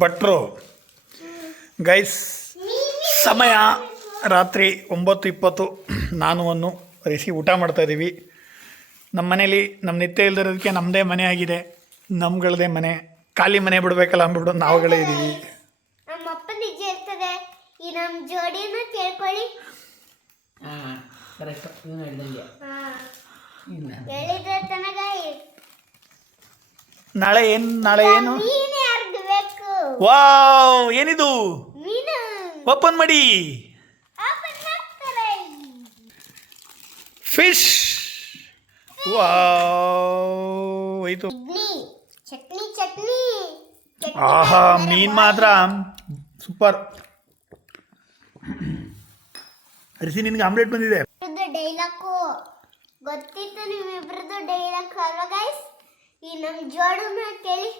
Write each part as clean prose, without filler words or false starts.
ಭಟ್ರು ಗೈಸ್. ಸಮಯ ರಾತ್ರಿ 9:20. ನಾನು ಅನ್ನು ರಿಸಿ ಊಟ ಮಾಡ್ತಾಯಿದ್ದೀವಿ. ನಮ್ಮ ಮನೇಲಿ ನಮ್ಮ ನಿತ್ಯ ಇಲ್ದಿರೋದಕ್ಕೆ ನಮ್ಮದೇ ಮನೆ ಆಗಿದೆ. ನಮ್ಗಳದೇ ಮನೆ, ಖಾಲಿ ಮನೆ ಬಿಡಬೇಕಲ್ಲ ಅಂದ್ಬಿಟ್ಟು ನಾವುಗಳೇ ಇದ್ದೀವಿ. ನಮ್ಮ ಅಪ್ಪ ನಿಜ ಇರ್ತದೆ. ಈ ನಮ್ಮ ಜೋಡಿನ ಕೇಳ್ಕೊಳ್ಳಿ. ಕರೆಕ್ಟ್, ಇವನು ಹೇಳಿದಂಗೆ ಹೇಳಿದ್ರೆ ತನಗ ನಾಳೆ ಏನು ಮೀನು ಯಾರ್ದು ಬೇಕು? ವಾವ್, ಏನಿದು? ಮೀನು ಓಪನ್ ಮಾಡಿ. ಓಪನ್ ಮಾಡ್ತಾರೆ. ಫಿಶ್. ವಾವ್, ಆಯಿತು. ಇಡ್ಲಿ, ಚಟ್ನಿ. ಆಹಾ, ಮೀನು ಮಾತ್ರ ಸೂಪರ್. ರಿಸಿ, ನಿನಗೆ ಆಮ್ಲೆಟ್ ಬಂದಿದೆ. ಡೈಲಾಗು ಗೊತ್ತಿತ್ತು ನಿಮ್ಮಿಬ್ರದ್ದು ಡೈಲಾಗ್ ಅಲ್ವಾ ಗೈಸ್? ಈ ನಮ್ಮ ಜೋಡನ್ನ ಕೇಳಿ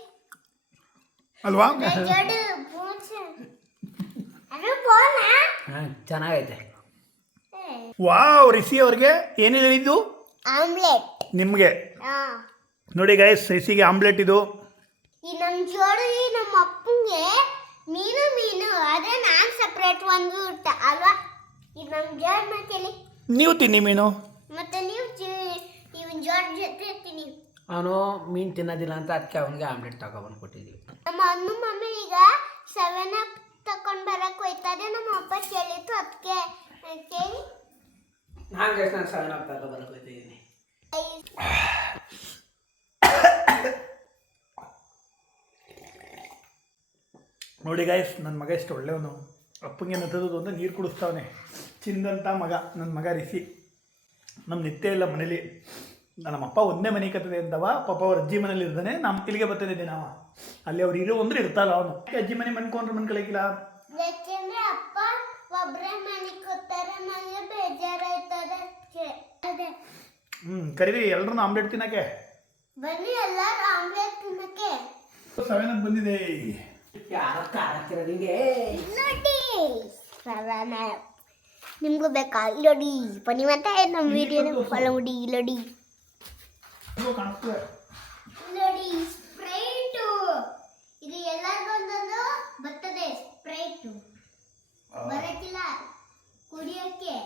ಅಲ್ವಾ? ಜೋಡು ಫೋನ್ ಚೆನ್ನಾಗೈತೆ. ವಾವ್, ರಿಸಿ ಅವ್ರಿಗೆ ಏನು ಹೇಳಿದ್ದು? ಆಮ್ಲೆಟ್. ನಿಮಗೆ ನೋಡಿ ಗೈಸ್, ರಿಸಿಗೆ ಆಮ್ಲೆಟ್ ಇದು. ಈ ನಮ್ಮ ಜೋಡು ನಮ್ಮ ಅಪ್ಪಂಗೆ ಮೀನು ಅದೇ ನಾನು ಸಪ್ರೇಟ್ ಒಂದು ಊಟ ಅಲ್ವಾ? ಈ ನಮ್ಮ ಜೋಡನ್ನ ಕೇಳಿ. ನೀವು ತಿನ್ನಿ ಮೀನು. ಮತ್ತೆ ನೀವು ಇವನ್ ಜೋಡ ಜೊತೆ ತಿನ್ನಿ. ಅವನು ಮೀನು ತಿನ್ನೋದಿಲ್ಲ ಅಂತ ಅದಕ್ಕೆ ಅವನಿಗೆ ಆಮ್ಲೆಟ್ ತಗೊಬಂದು ಕೊಟ್ಟಿದ್ದೀವಿ. ನಮ್ಮ ಅಣ್ಣ ಮಮ್ಮಿ ಈಗ 7 ತಕೊಂಡ್ ಬರಕ್ ಹೋಯ್ತಾರೆ. ನಮ್ಮ ಅಪ್ಪ ಕೇಳಿತ್ತು, ಅದಕ್ಕೆ ಕೇಳಿ ನಾನು 7 ತಗೊಬರಕ್ಕೆ ಹೋಗ್ತಿದ್ದೀನಿ. ನೋಡಿ ಗೈಸ್, ನನ್ನ ಮಗ ಎಷ್ಟು ಒಳ್ಳೆಯವನು. ಅಪ್ಪಂಗೆ ನತ್ತದ್ದು ಒಂದು ನೀರು ಕುಡಿಸ್ತಾವನೆ. ಚಿಂದಂಥ ಮಗ ನನ್ನ ಮಗ ರಿಸಿ. ನಮ್ಮ ನಿತ್ಯ ಇಲ್ಲ ಮನೇಲಿ. ನಮ್ಮಪ್ಪ ಒಂದೇ ಮನೆ ಕತ್ತದೆ ಅಂತವ. ಪಾಪ ಅವ್ರ ಅಜ್ಜಿ ಮನೇಲಿ ಇರ್ತಾನೆ. ನಮ್ಮ ಇಲ್ಲಿಗೆ ಬರ್ತಾನೆ ನಾವು. ಅಲ್ಲಿ ಅವ್ರು ಇರೋ ಅಂದ್ರೆ ಇರ್ತಾರ. ಅವನು ಅಜ್ಜಿ ಮನೆ ಮನ್ಕೊಂಡ್ರೆ ಮನ್ಕೊಳಕಿಲ್ಲ. ಯಾಕೆಂದ್ರೆ ಅಪ್ಪ ಒಬ್ಬರೇ ಮನೆ ಕೊಡ್ತಾರೆ, ನನಗೆ ಬೇಜಾರಾಯ್ತದೆ. ಕರೀರಿ ಎಲ್ಲರೂ ಆಮ್ಲೆಟ್ ತಿನ್ನಕ್ಕೆ. ಬನ್ನಿ ಎಲ್ಲರೂ ಆಮ್ಲೆಟ್ ತಿನ್ನಕ್ಕೆ. 7 ಬಂದಿದೆ. ನಿಮ್ಗೂ ಬೇಕಾ? ಇಲ್ಲೋಡಿ ಬನ್ನಿ, ಮತ್ತೆ ನಮ್ಮ ವಿಡಿಯೋನ ಫಾಲೋ ಮಾಡಿ. ಇಲ್ಲೋಡಿ ಸ್ಪ್ರೈಟು. ಇದು ಎಲ್ಲರಿಗೂ ಒಂದೊಂದು ಬರ್ತದೆ. ಸ್ಪ್ರೈಟು ಬರಕ್ಕಿಲ್ಲ ಕುಡಿಯೋಕ್ಕೆ.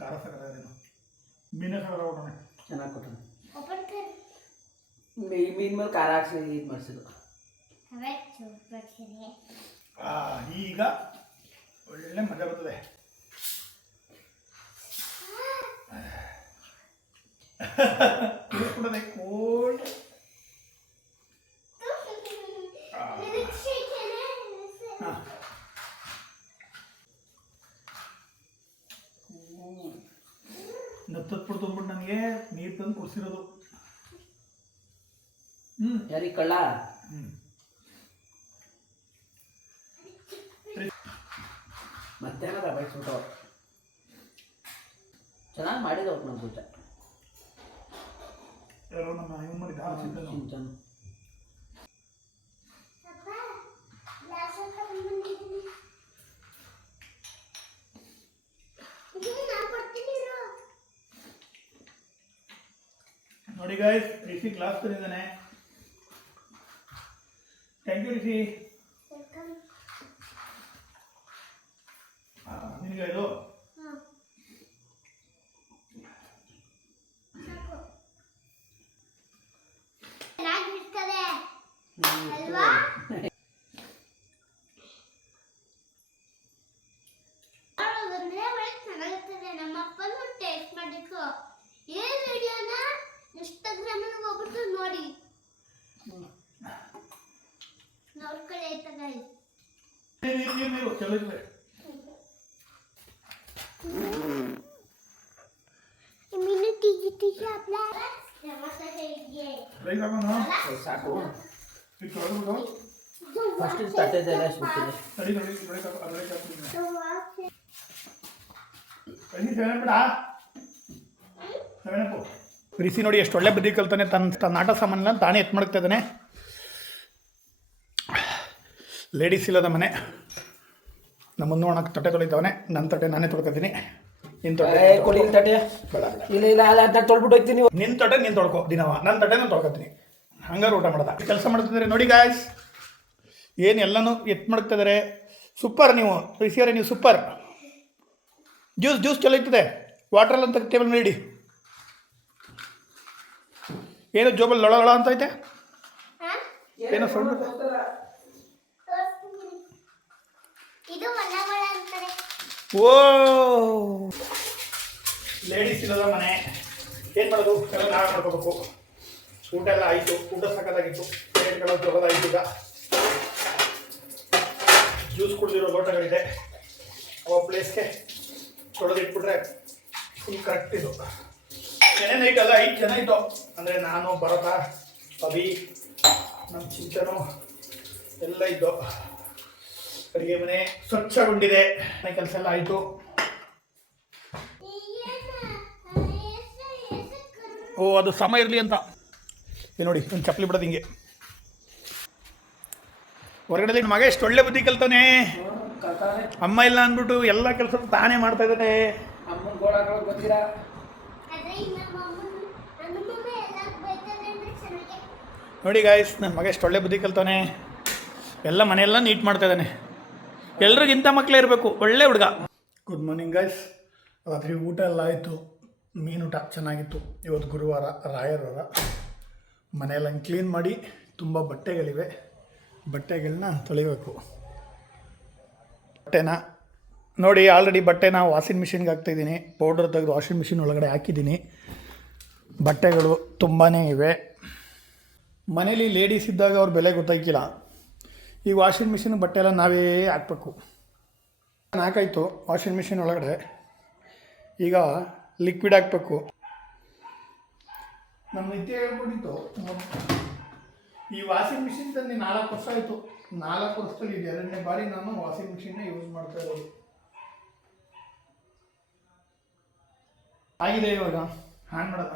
ಖಾರ ಸಗರೇನು ಮೀನ ಸಗರ ಹೊಟ್ಟೆ ಚೆನ್ನಾಗಿ ಕೊಟ್ಟನು. ಓಪನ್ ಕರ್. ಮೀನು ಮೇಲೆ ಖಾರ ಹಾಕ್ಸಿ ಇದು ಮಾಡಿಸಿದ್ದು. ಈಗ ಒಳ್ಳೆ ಮಜಾ ಬರ್ತದೆ. ಕೋಲ್ಡ್. ನತ್ತತ್ಬಿಟ್ಟು ತುಂಬಿಟ್ಟು ನನಗೆ ನೀರು ತಂದು ಕುಡಿಸಿರೋದು. ಯಾರಿಗೆ ಕಳ್ಳ? ಮತ್ತೇನದ ಬೈಸ್ಬಿಟ್ಟು ಚೆನ್ನಾಗಿ ಮಾಡಿದವ್ರು ನಮ್ಮ ಪೂಜೆ. ಯಾರೋ ನಮ್ಮ ಏನು ಮಾಡಿದ ಚಿಂತನ ನೋಡಿ ಗೈಸ್, ರಿಸಿ ಕ್ಲಾಸ್ ತಂದಿದ್ದಾನೆ. Thank you Rishi. ನಿನಗೆ ಇದು ಚೆನ್ನಾಗಿರ್ತದೆ ಅಲ್ವಾ? ಚೆನ್ನಾಗಿರ್ತದೆ. ನಮ್ಮ ಅಪ್ಪನೂ ಟೇಸ್ಟ್ ಮಾಡಬೇಕು. ಈ ವಿಡಿಯೋನ ಇನ್ಸ್ಟಾಗ್ರಾಮಲ್ಲಿ ಹೋಗ್ಬಿಟ್ಟು ನೋಡಿ, ನೋಡ್ಕೊಳ್ಳಿ ಆಯ್ತಾ ಗೈಸ್? ಚಲೋ ಇದೆ. ಮೀನು ಟೀಗಿ ಅಪ್ಲಾ ಸಾಕು. ಫಸ್ಟ್ ತಟ್ಟೆದೆಲ್ಲ ಸುತ್ತಿದೆ. ರಿಸಿ ನೋಡಿ ಎಷ್ಟು ಒಳ್ಳೆ ಬುದ್ಧಿ ಕಲ್ತಾನೆ. ತನ್ನ ಆಟ ಸಾಮಾನೆಲ್ಲ ತಾನೇ ಎತ್ ಮಾಡ್ತಾ ಇದ್ದಾನೆ. ಲೇಡೀಸ್ ಇಲ್ಲದ ಮನೆ. ನಮ್ಮನ್ನು ಒಣಕ್ಕೆ ತಟ್ಟೆ ತೊಳಿತಾವನೆ. ನನ್ನ ತಟ್ಟೆ ನಾನೇ ತೊಳ್ಕೊತೀನಿ. ನಿನ್ನ ತಟ್ಟೆ ಕೊಡಿ ತಟ್ಟೆ. ಇಲ್ಲ ಇಲ್ಲ ಅಲ್ಲ ತೊಳ್ಬಿಟ್ಟು ಹೋಗ್ತೀನಿ. ನಿನ್ನ ತಟ್ಟೆ ನೀನು ತೊಳ್ಕೊ ದಿನವ. ನನ್ನ ತಟ್ಟೆ ನಾನು ತೊಳ್ಕೊತೀನಿ. ಹಂಗಾರು ಊಟ ಮಾಡ್ದ ಕೆಲಸ ಮಾಡ್ತಿದ್ದಾರೆ ನೋಡಿ ಗಾಯ್ಸ್. ಏನು ಎಲ್ಲನೂ ಮಾಡ್ತಿದ್ದಾರೆ. ಸೂಪರ್ ನೀವು ರಿಸಿಯರೇ, ನೀವು ಸೂಪರ್. ಜ್ಯೂಸ್ ಚಲೋ ಇರ್ತದೆ. ವಾಟ್ರಲ್ಲಿ ಅಂತ ಟೇಬಲ್ ಮೇಲೆ ಇಡಿ. ಏನು ಜೋಬಲ್ಲಿ ಲೊಳ ಅಂತ ಐತೆ, ಏನೋ ಸೌಂಡ್. ಇದು ಒಣಗೊಳ ಅಂತಾರೆ. ಓ ಲೇಡೀಸ್ ಇಲ್ಲದ ಮನೆ, ಏನು ಮಾಡೋದು ಎಲ್ಲ ನಾವೇ ಮಾಡ್ಕೋಬೇಕು. ಊಟ ಎಲ್ಲ ಆಯಿತು, ಊಟ ಸಕ್ಕತ್ತಾಗಿತ್ತು, ಪ್ಲೇಟ್ಗಳು ತೊಗೊಳಾಯಿತು. ಈಗ ಜ್ಯೂಸ್ ಕುಡಿದಿರೋ ಲೋಟಗಳಿದೆ, ಅವ ಪ್ಲೇಸ್ಗೆ ತೊಳೆದಿಟ್ಬಿಟ್ರೆ ಫುಲ್ ಕರೆಕ್ಟ್ ಇದು. ನೆನೆ ನೈಟ್ ಎಲ್ಲ 5 ಜನ ಇತ್ತು. ಅಂದರೆ ನಾನು, ಭರತ, ಅಭಿ, ನಮ್ಮ ಚಿಂಚನು ಎಲ್ಲ ಇದ್ದು. ಅಡುಗೆ ಮನೆ ಸ್ವಚ್ಛಗೊಂಡಿದೆ, ಮನೆ ಕೆಲಸ ಎಲ್ಲ ಆಯಿತು. ಓ ಅದು ಸಮ ಇರಲಿ ಅಂತ ಇದು ನೋಡಿ, ಒಂದು ಚಪ್ಪಲಿ ಬಿಡೋದು ಹಿಂಗೆ. ಹೊರಗಡೆ ಮಗ ಎಷ್ಟು ಒಳ್ಳೆ ಬುದ್ಧಿ ಕಲ್ತಾನೆ. ಅಮ್ಮ ಇಲ್ಲ ಅಂದ್ಬಿಟ್ಟು ಎಲ್ಲ ಕೆಲಸ ತಾನೇ ಮಾಡ್ತಾ ಇದ್ದಾನೆ. ನೋಡಿ ಗಾಯ್ಸ್, ನನ್ನ ಮಗ ಎಷ್ಟು ಒಳ್ಳೆ ಬುದ್ಧಿ ಕಲ್ತಾನೆ. ಎಲ್ಲ ಮನೆಯೆಲ್ಲ ನೀಟ್ ಮಾಡ್ತಾ ಇದ್ದಾನೆ. ಎಲ್ರಿಗಿಂತ ಮಕ್ಕಳೇ ಇರಬೇಕು, ಒಳ್ಳೆ ಹುಡುಗ. Good morning guys. ರಾತ್ರಿ ಊಟ ಎಲ್ಲ ಆಯಿತು, ಮೀನೂಟ ಚೆನ್ನಾಗಿತ್ತು. ಇವತ್ತು ಗುರುವಾರ, ರಾಯರವಾರ. ಮನೆಯೆಲ್ಲ ಕ್ಲೀನ್ ಮಾಡಿ, ತುಂಬ ಬಟ್ಟೆಗಳಿವೆ, ಬಟ್ಟೆಗಳನ್ನ ತೊಳಿಬೇಕು. ಬಟ್ಟೆನ ನೋಡಿ, ಆಲ್ರೆಡಿ ಬಟ್ಟೆನ ವಾಷಿಂಗ್ ಮಿಷಿನ್ಗೆ ಹಾಕ್ತಾಯಿದ್ದೀನಿ. ಪೌಡ್ರ್ ತೆಗೆದು ವಾಷಿಂಗ್ ಮಿಷಿನ್ ಒಳಗಡೆ ಹಾಕಿದ್ದೀನಿ. ಬಟ್ಟೆಗಳು ತುಂಬಾ ಇವೆ. ಮನೇಲಿ ಲೇಡೀಸ್ ಇದ್ದಾಗ ಅವ್ರ ಬೆಲೆ ಗೊತ್ತಾಗಿಲ್ಲ. ಈ ವಾಷಿಂಗ್ ಮಿಷಿನ್ ಬಟ್ಟೆ ಎಲ್ಲ ನಾವೇ ಹಾಕ್ಬೇಕು. ಹಾಕಾಯಿತು ವಾಷಿಂಗ್ ಮಿಷಿನ್ ಒಳಗಡೆ. ಈಗ ಲಿಕ್ವಿಡ್ ಹಾಕಬೇಕು. ನಮ್ಮ ನಿತ್ಯ ಹೇಳ್ಕೊಂಡಿತ್ತು, ಈ ವಾಷಿಂಗ್ ಮಿಷಿನ್ ತಂದು 4 ವರ್ಷ ಆಯಿತು. 4 ವರ್ಷದಲ್ಲಿ ಇದು 2ನೇ ಬಾರಿ ನಾನು ವಾಷಿಂಗ್ ಮಿಷಿನ್ನ ಯೂಸ್ ಮಾಡ್ತಾ ಇರೋದು. ಆಗಿದೆ ಇವಾಗ ಹ್ಯಾಂಡ್ ಮಾಡೋದ.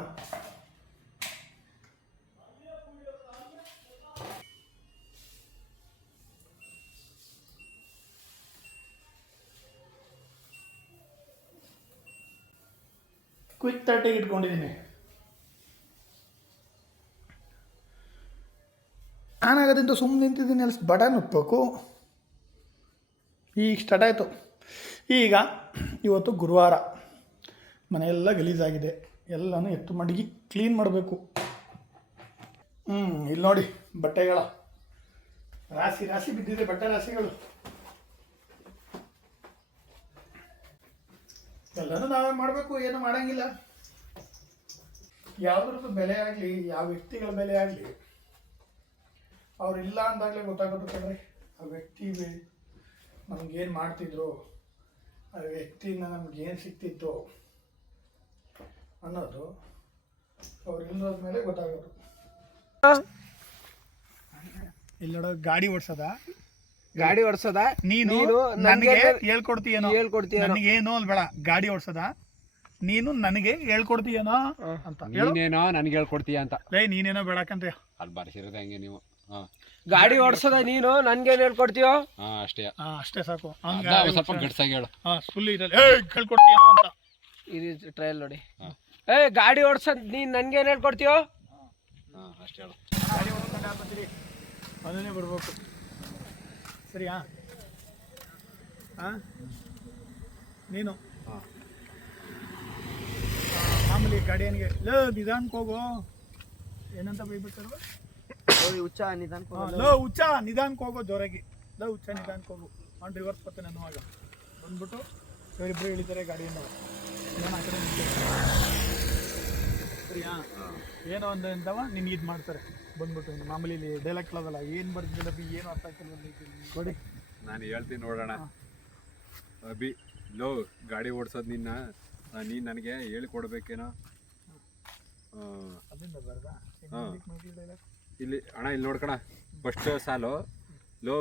ಕ್ವಿಕ್ 30 ಇಟ್ಕೊಂಡಿದ್ದೀನಿ. ನಾನಾಗೋದಂತ ಸುಮ್ಮನೆ ನಿಂತಿದ್ದೀನಿ, ಅಲ್ಲಿ ಬಟನ್ ಒತ್ತಬೇಕು. ಈಗ ಸ್ಟಾರ್ಟ್ ಆಯಿತು. ಈಗ ಇವತ್ತು ಗುರುವಾರ, ಮನೆಯೆಲ್ಲ ಗಲೀಜಾಗಿದೆ. ಎಲ್ಲನೂ ಎತ್ತು ಮಡಗಿ ಕ್ಲೀನ್ ಮಾಡಬೇಕು. ಇಲ್ಲಿ ನೋಡಿ ಬಟ್ಟೆಗಳ ರಾಶಿ ರಾಶಿ ಬಿದ್ದಿದೆ, ಬಟ್ಟೆ ರಾಶಿಗಳು. ಎಲ್ಲನೂ ನಾವೇ ಮಾಡಬೇಕು, ಏನು ಮಾಡೋಂಗಿಲ್ಲ. ಯಾವುದ್ರದ್ದು ಬೆಲೆ ಆಗಲಿ, ಯಾವ ವ್ಯಕ್ತಿಗಳ ಬೆಲೆ ಆಗಲಿ, ಅವರಿಲ್ಲ ಅಂದಾಗಲೇ ಗೊತ್ತಾಗುತ್ತೆ. ಆ ವ್ಯಕ್ತಿ ನಮಗೇನು ಮಾಡ್ತಿದ್ರು, ಆ ವ್ಯಕ್ತಿಯಿಂದ ನಮಗೇನು ಸಿಗ್ತಿತ್ತು ಅನ್ನೋದು ಅವ್ರಿಲ್ಲದ ಮೇಲೆ ಗೊತ್ತಾಗೋದು. ಇಲ್ಲಿ ನೋಡೋ ಗಾಡಿ ಓಡಿಸೋದ ನೀನು ನನಗೆ ಹೇಳ್ಕೊಡ್ತೀಯೇನೋ, ನನಗೇನೋ ಅಲ್ ಬೇಡ, ಗಾಡಿ ಓಡಿಸೋದ ನೀನು ನನಗೆ ಹೇಳ್ಕೊಡ್ತೀಯೇನೋ ಅಂತ. ನೀನೇನೋ ನನಗೆ ಹೇಳ್ಕೊಡ್ತೀಯ ಅಂತ. ನೀನೇನೋ ಬೇಡಕ್ಕಂತ ಅಲ್ಲಿ ಬರ್ಸಿರೋದು ಹೆಂಗೆ ನೀವು. ಗಾಡಿ ಓಡಿಸೋದ ನೀನು ನನ್ಗೇನು ಹೇಳ್ಕೊಡ್ತೀಯೋ. ಅಷ್ಟೇ ಸಾಕು. ಸ್ವಲ್ಪ ಗಡ್ಸಾಗಿ ಹೇಳು. ಫುಲ್ ಹೇಳ್ಕೊಡ್ತೀಯೇನೋ ಅಂತ. ಇದು ಟ್ರಯಲ್ ನೋಡಿ. ಗಾಡಿ ಓಡಿಸೋದ್ ನೀನ್ ನನ್ಗೇನು ಹೇಳ್ಕೊಡ್ತೀಯೋ. ಅಷ್ಟೇ ಹೇಳು. ಗಾಡಿ ಓಡಿಸ್ಕೊಂಡು ಯಾರು ಬರ್ತೀರಿ, ಅದನ್ನೇ ಬರ್ಬೇಕು. ಸರಿಯಾ? ನೀನು ಮಾಮೂಲಿ ಗಾಡಿಯನಿಗೆ ನಿಧಾನಕ್ಕೆ ಹೋಗೋ ಏನಂತ ಬೈಬೇಕಾದ್ರೆ, ಹುಚ್ಚ ನಿಧಾನಕ್ಕೆ ಹೋಗೋ ಜೋರಾಗಿ. ಹುಚ್ಚ ನಿಧಾನಕ್ಕೆ ಹೋಗು. ಅವ್ನು ರಿವರ್ಸ್ ಬರ್ತಾನೆ ಅನ್ನುವಾಗ ಬಂದ್ಬಿಟ್ಟು ಇವರಿಬ್ಬರು ಇಳಿತಾರೆ ಗಾಡಿಯಿಂದ. ನಾನು ಆ ಕಡೆ ಸರಿಯಾ? ಏನೋ ಅಂದವ ನಿನ್ಗೆ ಇದು ಮಾಡ್ತಾರೆ ಬಂದ್ಬಿಟ್ಟು. ಮಾಮೂಲಿ ಡೈಲಾಗ್ ಕೇಳೋದಲ್ಲ, ಏನು ಬರ್ತಿಲ್ಲ ಬಿ, ಏನು ಅರ್ಥ ಆಗ್ತಿಲ್ಲ ನೋಡಿ. ನಾನು ಹೇಳ್ತೀನಿ ನೋಡೋಣ. ಅಭಿ ಲೋ, ಗಾಡಿ ಓಡಿಸೋದು ನೀನು ನನಗೆ ಹೇಳಿಕೊಡ್ಬೇಕೇನೋ. ಅದರಿಂದ ಬರ್ದ ಇಲ್ಲಿ ಅಣ್ಣ, ಇಲ್ಲಿ ನೋಡ್ಕಣ. ಫಸ್ಟ್ ಸಾಲು, ಲೋ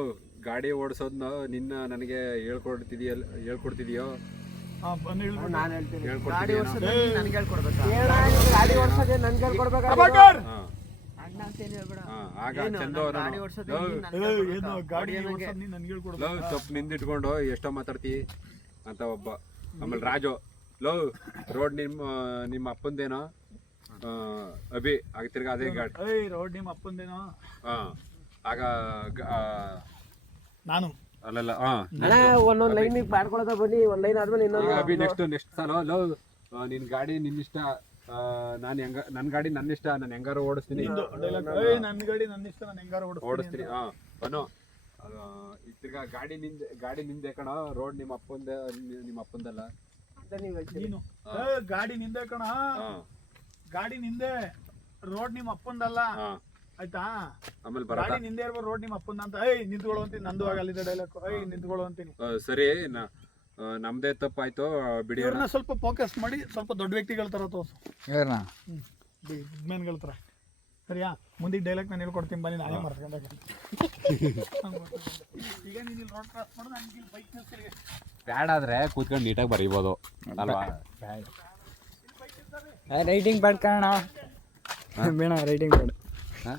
ಗಾಡಿ ಓಡಿಸೋದ್ನ ನನಗೆ ಹೇಳ್ಕೊಡ್ತಿದೀಯೋ. ನಾನು ಹೇಳ್ತೀನಿ, ಹೇಳ್ಕೊಡ್ತೀನಿ. ಗಾಡಿ ಓಡಿಸೋದೇ ನನ್ಗೆ ಹೇಳ್ಕೊಡ್ಬೇಕು. ಆಗ ಚಂದ ತಪ್ಪು ನಿಂದಿಟ್ಕೊಂಡು ಎಷ್ಟೋ ಮಾತಾಡ್ತಿ ಅಂತ ಒಬ್ಬ. ಆಮೇಲೆ ರಾಜು, ಲೋ ರೋಡ್ ನಿಮ್ಮ ಅಪ್ಪಂದೇನೋ, ಅಭಿ ಆಗ ತಿರ್ಗಾ ಅದೇ ಗಾಡಿ ಏಯ್ ರೋಡ್ ನಿಮ್ಮ ಅಪ್ಪಂದೇನೋ ಹಾ ಆಗ ನಾನು ಅಲ್ಲೆಲ್ಲ ಹಾ ಅಣ್ಣ ಒಂದೊಂದ್ ಲೈನ್ ಮಾಡ್ಕೊಳಕ ಬನ್ನಿ ಒಂದ್ ಲೈನ್ ಆದ್ಮೇಲೆ ಈಗ ಇನ್ನೊಂದು ಅಭಿ ನೆಕ್ಸ್ಟ್ ಸಲ ನಿನ್ ಗಾಡಿ ನಿನ್ನಿಷ್ಟ ನಾನು ನನ್ನ ಗಾಡಿ ನನ್ನಿಷ್ಟ ನಾನು ಹೆಂಗಾರು ಓಡಿಸ್ತೀನಿ ಏಯ್ ನನ್ನ ಗಾಡಿ ನನ್ನ ಇಷ್ಟ ನಾನು ಹೆಂಗಾರು ಓಡಿಸ್ತೀನಿ ಹಾ ಬನ್ನೋ ಈಗ ತಿರ್ಗಾ ಗಾಡಿ ನಿಂದೆ ಕಣ ರೋಡ್ ನಿಮ್ಮ ಅಪ್ಪಂದಲ್ಲ ನೀನು ಗಾಡಿ ನಿಂದೆ ಕಣ ಗಾಡಿ ನಿಂದೆ ರೋಡ್ ನಿಮ್ಮ ಅಪ್ಪಂದಲ್ಲ ಹಾ ಆಯ್ತಾ ಆಮೇಲೆ ಗಾಡಿ ಬರತ್ತ ನಿಂದೆ ಇರ್ಬೋದು ರೋಡ್ ನಿಮ್ಮ ಅಪ್ಪಂದ ಅಂತ ಏಯ್ ನಿಂತ್ಕೊಳ್ಳೋ ಅಂತೀನಿ ನಂದು ಆಗ ಅಲ್ಲಿದ್ದ ಡೈಲಾಗ್ ಏಯ್ ನಿಂತ್ಕೊಳ್ಳೋ ಅಂತೀನಿ ಸರಿ ನಮ್ದೇ ತಪ್ಪಾಯ್ತು ಬಿಡಿ ಅಣ್ಣ. ಇವ್ರನ್ನ ಸ್ವಲ್ಪ ಫೋಕಸ್ ಮಾಡಿ ಸ್ವಲ್ಪ ದೊಡ್ಡ ವ್ಯಕ್ತಿಗಳ ತರ ತೋರ್ಸು ಯಾರಣ್ಣ ಬಿಗ್ಮ್ಯಾನ್ಗಳ ತರ ಸರಿಯಾ ಮುಂದಿಗೆ ಡೈಲಾಗ್ ನಾನು ಹೇಳ್ಕೊಡ್ತೀನಿ ಬನ್ನಿ ನಾನೇ ಮರ್ಸ್ಕೊಂಡಾಗ ಈಗ ನೀನು ಇಲ್ಲಿ ರೋಡ್ ಕ್ರಾಸ್ ಮಾಡು ನನಗೆ ಇಲ್ಲಿ ಬೈಕ್ ನಿಲ್ಸಿಗೆ ಬ್ಯಾಡ್ ಆದ್ರೆ ಕೂತ್ಕೊಂಡು ನೀಟಾಗಿ ಬರೀಬೋದು ಅಲ್ವಾ ರೈಟಿಂಗ್ ಪ್ಯಾಡ್ ಕಾರಣ ಬೇಡ ರೈಟಿಂಗ್ ಪ್ಯಾಡ್ ಹಾ?